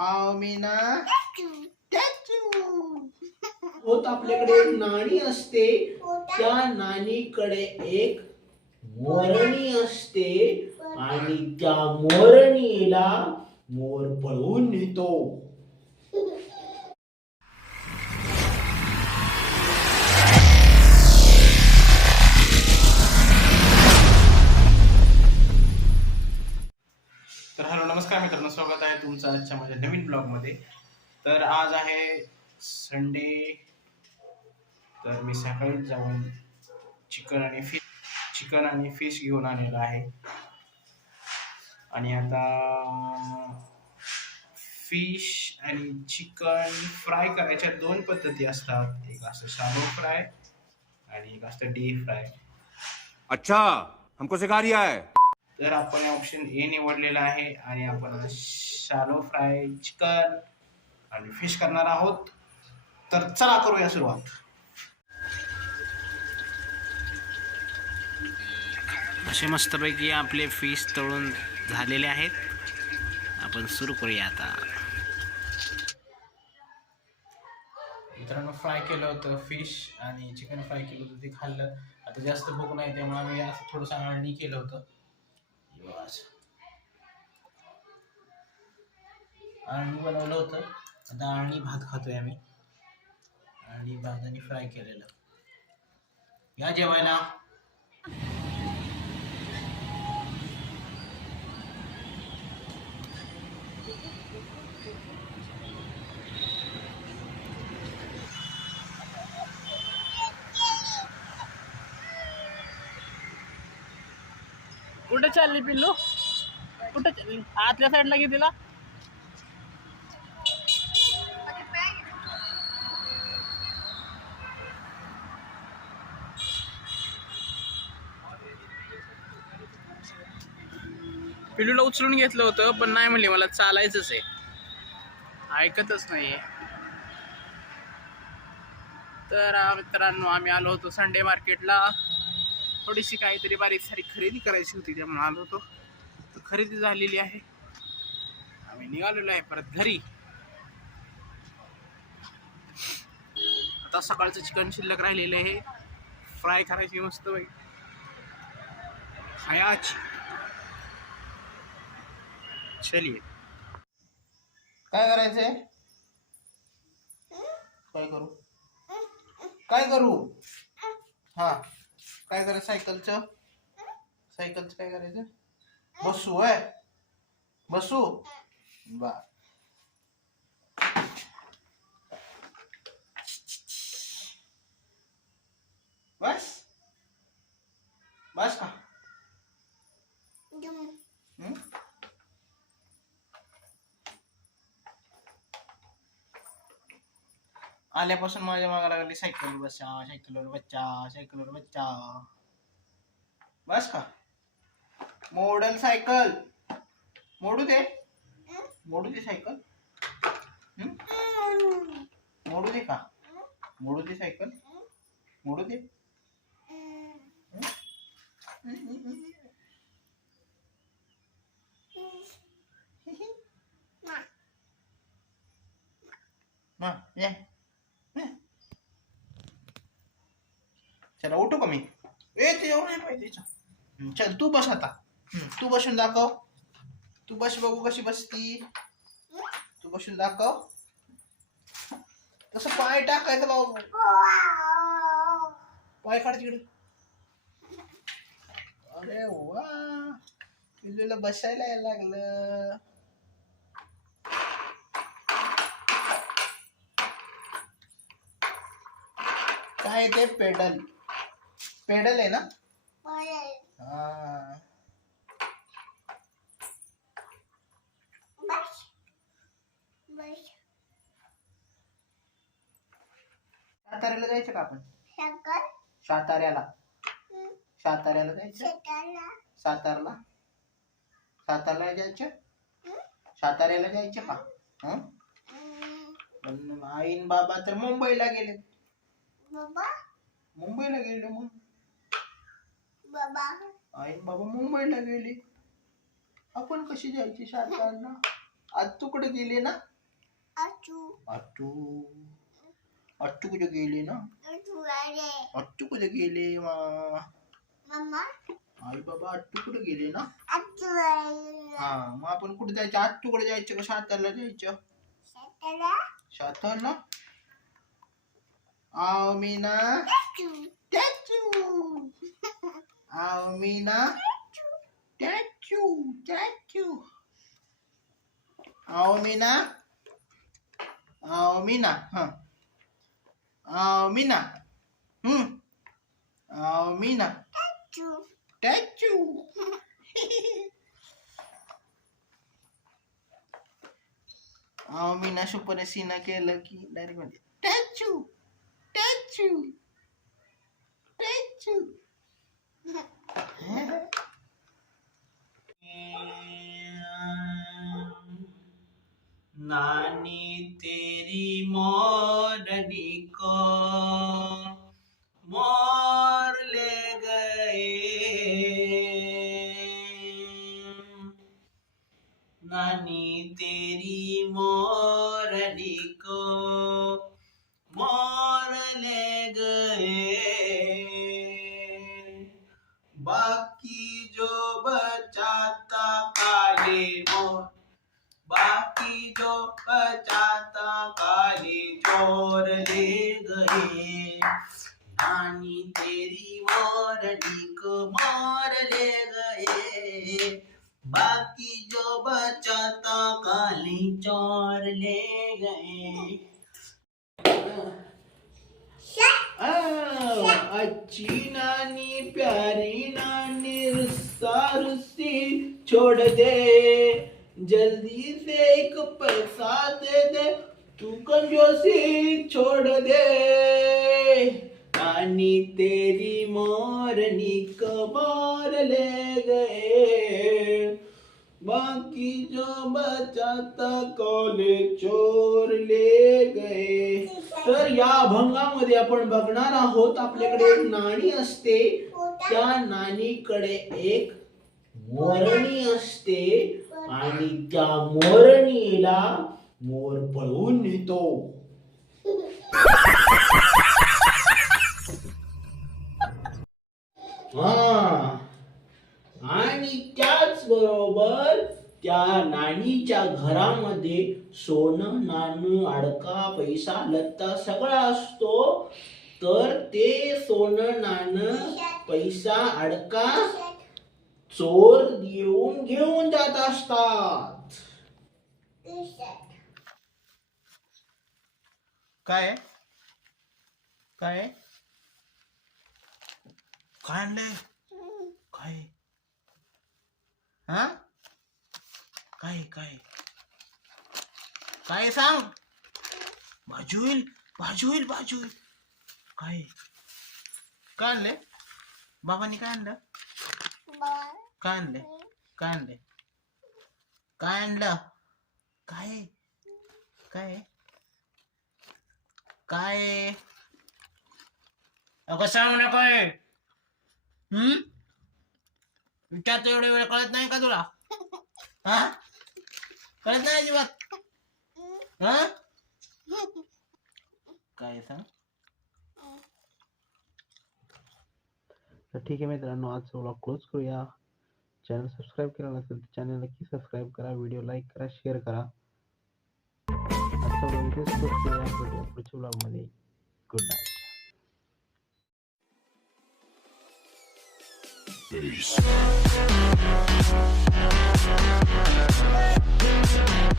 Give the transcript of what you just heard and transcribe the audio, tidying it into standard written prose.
आमिना होत आपल्याकडे नाणी असते, त्या नाणीकडे एक मोरणी असते आणि त्या मोरणीला मोर पळवून नेतो. तर हॅलो नमस्कार मित्रांनो, स्वागत आहे तुमचं आजच्या माझ्या नवीन ब्लॉगमध्ये. तर आज आहे संडे. तर मी सकाळीच जाऊन चिकन आणि फिश घेऊन आलेलो आहे. आणि आता फिश आणि चिकन फ्राय करायच्या दोन पद्धती असतात. एक असतं शालो फ्राय आणि एक असतं डीप फ्राय. अच्छा, हमको सिखा रिया है. तर आपण ऑप्शन ए निवडलेला आहे आणि आपण शालो फ्राय चिकन आणि फिश करणार आहोत. तर चला करूया सुरुवात. असे मस्तपैकी आपले फिश तळून झालेले आहेत. आपण सुरू करूया आता. मित्रांनो, फ्राय केलं होतं फिश आणि चिकन फ्राय केलं होतं, ते खाल्लं. आता जास्त भूक नाही त्यामुळे आम्ही असं थोडंसं आळणी केलं होतं. आळणी बनवलं होतं. आता आळणी भात खातोय आम्ही. आळणी भात आणि फ्राय केलेलं. या जेवायला. कुठे चालली पिल्लू? कुठे चालली? आतल्या साईडला घे तिला. पिल्लूला उचलून घेतलं होतं पण नाही म्हणले मला चालायचंच आहे. ऐकतच नाहीये. तर मित्रांनो, आम्ही आलो होतो संडे मार्केटला. थोडीशी काहीतरी बारीक सारी खरेदी करायची होती त्यामुळे आलो होतो. तर खरेदी झालेली आहे. आम्ही निघालेलो आहे परत घरी. आता सकाळचं चिकन शिल्लक राहिलेलं आहे. फ्राय करायची मस्त बाई खायाची. चलिए. काय करायचंय? काय करू? काय करू? हा, काय करायचं? सायकलचं काय करायचं? बसू आहे. बसू बा. बस बस का? आल्यापासून माझ्या मागा लागली सायकल बच्चा, सायकलवर बच्चा, सायकलवर बच्चा. बस का? मॉडेल सायकल मोडू दे. मोडू दे सायकल. मोडू दे का? मोडू दे सायकल. मोडू दे. ये. चला उठू का मी? ते एवढं नाही पाहिजे. चल तू बस आता. तू बसून दाखव. तू बस बघू कशी बसती. तू बसून दाखव. तसं पाय टाकायचं बाबू. पाय काढ तिकडे. अरे वा, पिल्लूला बसायला यायला लागलं. काय ते? पेडल आहे ना? हा. साताऱ्याला जायचं का आपण? साताऱ्याला जायचं. साताऱ्याला जायचं. साताऱ्याला जायचं का? पण आईन बाबा तर मुंबईला गेले. मुंबईला गेले मग. आईन बाबा मुंबईला गेले. आपण कशी जायची सातारला? आज तू कुठे गेली ना? अट्टू अट्टू कुठे गेले ना अट्टू कुठे गेले आई बाबा अट्टू कुठे गेले ना हा मग आपण कुठे जायचं अट्टू कुठे जायचं का सातारला जायचं सातारला आओ मीना आओ मीना आओ मीना आओ मीना हाँ आओ मीना आओ मीना टॅचू आओ मीना सुपर सीना केलं की डायरेक्ट म्हणजे टॅचू टॅचू टॅचू नानी तेरी मोरनी को मोर ले गए नानी तेरी मोरनी को मोर ले गए बाकी जो बचाता काले मोर बाकी जो बचाता काले चोर ले गए नानी तेरी मोरनी को मोर ले गए बाकी जो बचाता काले चोर ले गए अच्छी नानी प्यारी नानी रुस्सा रुस्सी छोड़ दे जल्दी से एक पैसा दे दे तू कंजूसी छोड़ दे नानी तेरी मोरनी को मोर ले गए बाकी जो बचाता कोले चोर ले गए. तर या अभंगामध्ये आपण बघणार आहोत आपल्याकडे एक नाणी असते त्या नाणीकडे एक मोरणी असते आणि त्या मोरणीला मोर पळवून नेतो. आणि त्याच बरोबर त्या नाणीच्या घरामध्ये सोनं नाणं अडका पैसा लत्ता सगळा असतो. तर ते सोनं नाणं पैसा अडका चोर येऊन घेऊन जात असतात. काय काय काय आणलंय काय हा काय काय काय सांग. भाजी होईल भाजी होईल भाजी होईल. काय काय आणलंय बाबांनी काय आणलं काय आणलंय काय आणलंय काय आणलं काय काय काय अगं सांग ना काय. विचारतो एवढे वेळ कळत नाही का तुला. हा कळत नाही अजिबात. हा काय सांग. तर ठीक आहे मित्रांनो, आजचा व्लॉग क्लोज करूया. चॅनल सबस्क्राईब केला नसेल तर चॅनल नक्की सबस्क्राईब करा, व्हिडिओ लाईक करा, शेअर करा. आजचा व्लॉग इथेच क्लोज करूया. पुढच्या व्लॉगमध्ये गुड नाईट. Peace.